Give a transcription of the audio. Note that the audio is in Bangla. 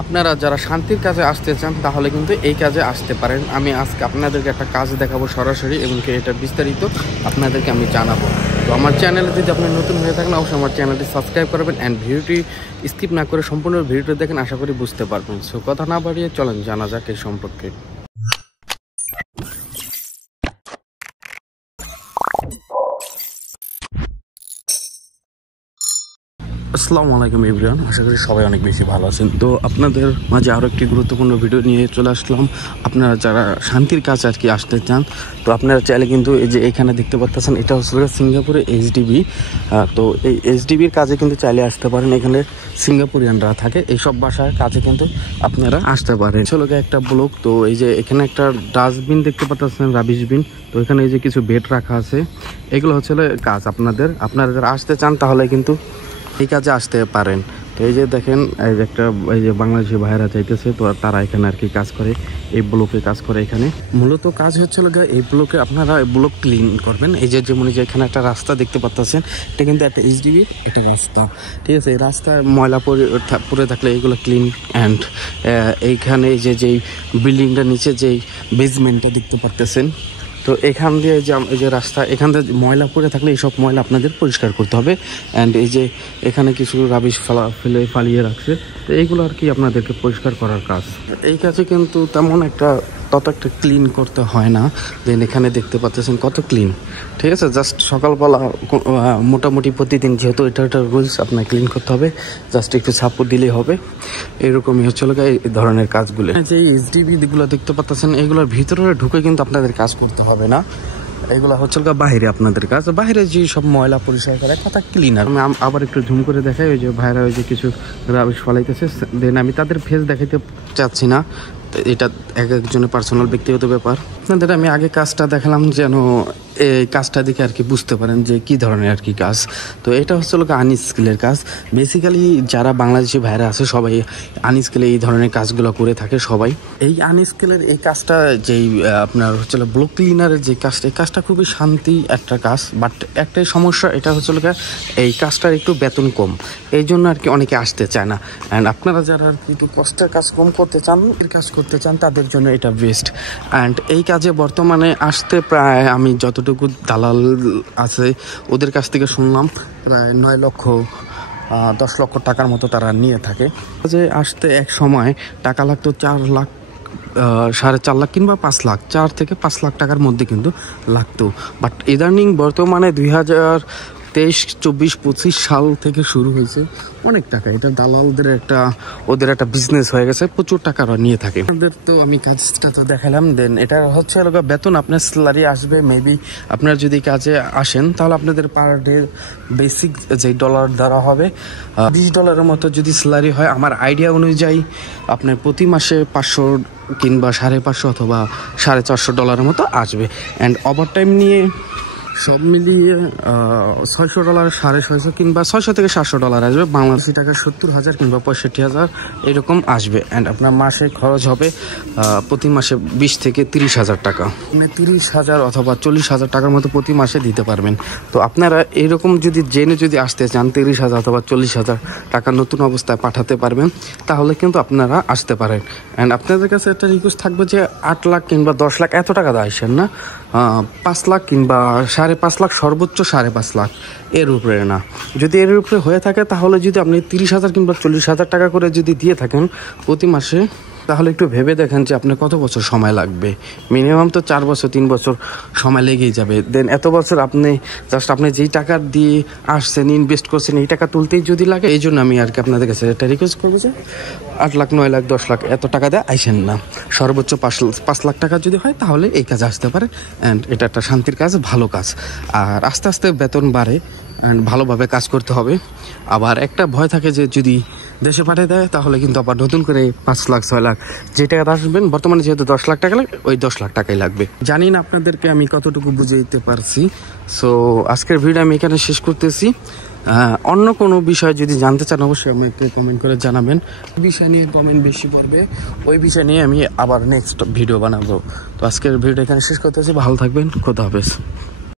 আপনারা যারা শান্তির কাজে আসতে চান তাহলে কিন্তু এই কাজে আসতে পারেন। আমি আজকে আপনাদেরকে একটা কাজ দেখাবো সরাসরি, এবং এটা বিস্তারিত আপনাদেরকে আমি জানাবো। তো আমার চ্যানেলে যদি আপনি নতুন হয়ে থাকেন অবশ্যই আমার চ্যানেলটি সাবস্ক্রাইব করবেন অ্যান্ড ভিডিওটি স্কিপ না করে সম্পূর্ণ ভিডিওটি দেখেন, আশা করি বুঝতে পারবেন। সো কথা না বাড়িয়ে চলেন জানা যাক এই সম্পর্কে। আসসালামু আলাইকুম এভরিওয়ান, আশা করি সবাই অনেক বেশি ভালো আছেন। তো আপনাদের মাঝে আরও একটি গুরুত্বপূর্ণ ভিডিও নিয়ে চলে আসলাম। আপনারা যারা শান্তির কাজ আর কি আসতে চান, তো আপনারা চাইলে কিন্তু এই যে এখানে দেখতে পাচ্ছেন, এটা হচ্ছে সিঙ্গাপুরে এইচডিবি। তো এই এইচডিবির কাজে কিন্তু চাইলে আসতে পারেন। এখানে সিঙ্গাপুরিয়ানরা থাকে, এইসব বাসায় কাজে কিন্তু আপনারা আসতে পারেন। চলো একটা ব্লক, তো এই যে এখানে একটা ডাস্টবিন দেখতে পাচ্ছেন, রাবিশ বিন। তো এখানে এই যে কিছু বেড রাখা আছে, এগুলো হচ্ছে কাজ আপনারা যারা আসতে চান তাহলে কিন্তু এই কাজে আসতে পারেন। তো এই যে দেখেন, এই যে এই যে বাংলাদেশি ভাইয়েরা চাইতেছে, তো তারা এখানে আর কি কাজ করে, এই ব্লকে কাজ করে। এখানে মূলত কাজ হচ্ছিল এই ব্লকে আপনারা ব্লক ক্লিন করবেন। এই যে যেমন যে এখানে একটা রাস্তা দেখতে পাচ্ছেন, এটা কিন্তু একটা এইচডিবির একটা রাস্তা, ঠিক আছে। এই রাস্তায় ময়লা পড়ে থাকলে এইগুলো ক্লিন। অ্যান্ড এইখানে এই যে যেই বিল্ডিংটার নিচে যেই বেসমেন্টটা দেখতে পারতেছেন, তো এখান দিয়ে এই যে রাস্তা, এখান দিয়ে ময়লা পড়ে থাকলে এইসব ময়লা আপনাদের পরিষ্কার করতে হবে। অ্যান্ড এই যে এখানে কিছু রাবিশ ফালিয়ে রাখছে, তো এইগুলো আর কি আপনাদেরকে পরিষ্কার করার কাজ। এই কাজে কিন্তু তেমন তত একটা ক্লিন করতে হয় না। দেন এখানে দেখতে পাচ্ছেন কত ক্লিন, ঠিক আছে। জাস্ট সকালবেলা মোটামুটি প্রতিদিন, যেহেতু এটা রুলস, আপনার ক্লিন করতে হবে, জাস্ট একটু সাপোর্ট দিলেই হবে। এরকমই হচ্ছিল এই ধরনের কাজগুলো। যে এইচডিবিগুলো দেখতে পাচ্ছেন, এগুলোর ভিতরে ঢুকে কিন্তু আপনাদের কাজ করতে হবে না। এগুলো হচ্ছে বাইরে আপনাদের কাজ, বাইরে যে সব ময়লা পরিষ্কার করে কথা ক্লিনার। আমি আবার একটু ঝুম করে দেখাই, ওই যে ভাইরা ওই যে কিছু রাবিশ ফলাইতেছে। দেন আমি তাদের ফেস দেখাইতে চাচ্ছি না, এটা একজনের পার্সোনাল ব্যক্তিগত ব্যাপার। আপনাদের আমি আগে কাজটা দেখালাম যেন এই কাজটা দেখে আর কি বুঝতে পারেন যে কি ধরনের আর কি কাজ। তো এটা হচ্ছে আনস্কিলের কাজ। বেসিক্যালি যারা বাংলাদেশি ভাইরা আছে সবাই আনস্কিলে এই ধরনের কাজগুলো করে থাকে সবাই। এই আনস্কিলের এই কাজটা যেই আপনার হচ্ছে ব্লক ক্লিনারের যে কাজটা, এই কাজটা খুবই শান্তি একটা কাজ। বাট একটাই সমস্যা, এটা হচ্ছে এই কাজটার একটু বেতন কম, এই জন্য আর কি অনেকে আসতে চায় না। অ্যান্ড আপনারা যারা আর কি একটু কষ্টের কাজ কম করতে চান, এর কাজ করতে চান, তাদের জন্য এটা বেস্ট। অ্যান্ড এই কাজে বর্তমানে আসতে প্রায় আমি যতটুকু দালাল আছে ওদের কাছ থেকে শুনলাম, প্রায় 9-10 লক্ষ টাকার মতো তারা নিয়ে থাকে। যে আসতে এক সময় টাকা লাগতো 4 লাখ, 4.5 লাখ কিংবা 5 লাখ, 4 থেকে 5 লাখ টাকার মধ্যে কিন্তু লাগতো। বাট ইদানিং বর্তমানে 2023-24-25 সাল থেকে শুরু হয়েছে অনেক টাকা। এটা দালালদের ওদের একটা বিজনেস হয়ে গেছে, প্রচুর টাকা নিয়ে থাকে। আপনাদের তো আমি কাজটা তো দেখালাম। দেন এটা হচ্ছে বেতন, আপনার স্যালারি আসবে মেবি। আপনার যদি কাজে আসেন তাহলে আপনাদের পার ডে বেসিক যে ডলার ধরা হবে, $20 মতো যদি স্যালারি হয়, আমার আইডিয়া অনুযায়ী আপনার প্রতি মাসে 500 কিংবা 550 অথবা $450 মতো আসবে। অ্যান্ড ওভারটাইম নিয়ে সব মিলিয়ে $600, $650 কিংবা $600 থেকে $700 আসবে। বাংলাদেশি টাকা 70,000 কিংবা 65,000 এরকম আসবে। অ্যান্ড আপনার মাসে খরচ হবে প্রতি মাসে 20 থেকে 30,000 টাকা, মানে 30,000 অথবা 40,000 টাকার মতো প্রতি মাসে দিতে পারবেন। তো আপনারা এরকম যদি আসতে চান, 30,000 অথবা 40,000 টাকা নতুন অবস্থায় পাঠাতে পারবেন, তাহলে কিন্তু আপনারা আসতে পারেন। অ্যান্ড আপনাদের কাছে একটা রিকোয়েস্ট থাকবে যে 8 লাখ কিংবা 10 লাখ এত টাকা আসেন না, 5 লাখ কিংবা 5.5 লাখ, সর্বোচ্চ 5.5 লাখ, এর উপরে না। যদি এর উপরে হয়ে থাকে তাহলে যদি আপনি 30,000 কিংবা 40,000 টাকা করে যদি দিয়ে থাকেন প্রতি মাসে, তাহলে একটু ভেবে দেখেন যে আপনার কত বছর সময় লাগবে। মিনিমাম তো 4 বছর 3 বছর সময় লেগেই যাবে। দেন এত বছর আপনি যেই টাকা দিয়ে আসছেন, ইনভেস্ট করছেন, এই টাকা তুলতেই যদি লাগে, এই জন্য আমি আর কি আপনাদের কাছে একটা রিকোয়েস্ট করবো যে 8 লাখ 9 লাখ 10 লাখ এত টাকা দিয়ে আইসেন না। সর্বোচ্চ 5 লাখ টাকা যদি হয় তাহলে এই কাজে আসতে পারে। অ্যান্ড এটা একটা শান্তির কাজ, ভালো কাজ। আর আস্তে আস্তে বেতন বাড়ে, অ্যান্ড ভালোভাবে কাজ করতে হবে। আবার একটা ভয় থাকে যে যদি দেশে পাঠিয়ে দেয় তাহলে কিন্তু আবার নতুন করে 5 লাখ 6 লাখ যে টাকা আসবেন, বর্তমানে যেহেতু 10 লাখ টাকা লাগে, ওই 10 লাখ টাকাই লাগবে। জানি না আপনাদেরকে আমি কতটুকু বুঝে দিতে পারছি। সো আজকের ভিডিও আমি এখানে শেষ করতেছি। অন্য কোনো বিষয় যদি জানতে চান অবশ্যই আমাকে কমেন্ট করে জানাবেন। বিষয় নিয়ে কমেন্ট বেশি পড়বে, ওই বিষয় নিয়ে আমি আবার নেক্সট ভিডিও বানাবো। তো আজকের ভিডিও এখানে শেষ করতেছি। ভালো থাকবেন, খোদা হাফেজ।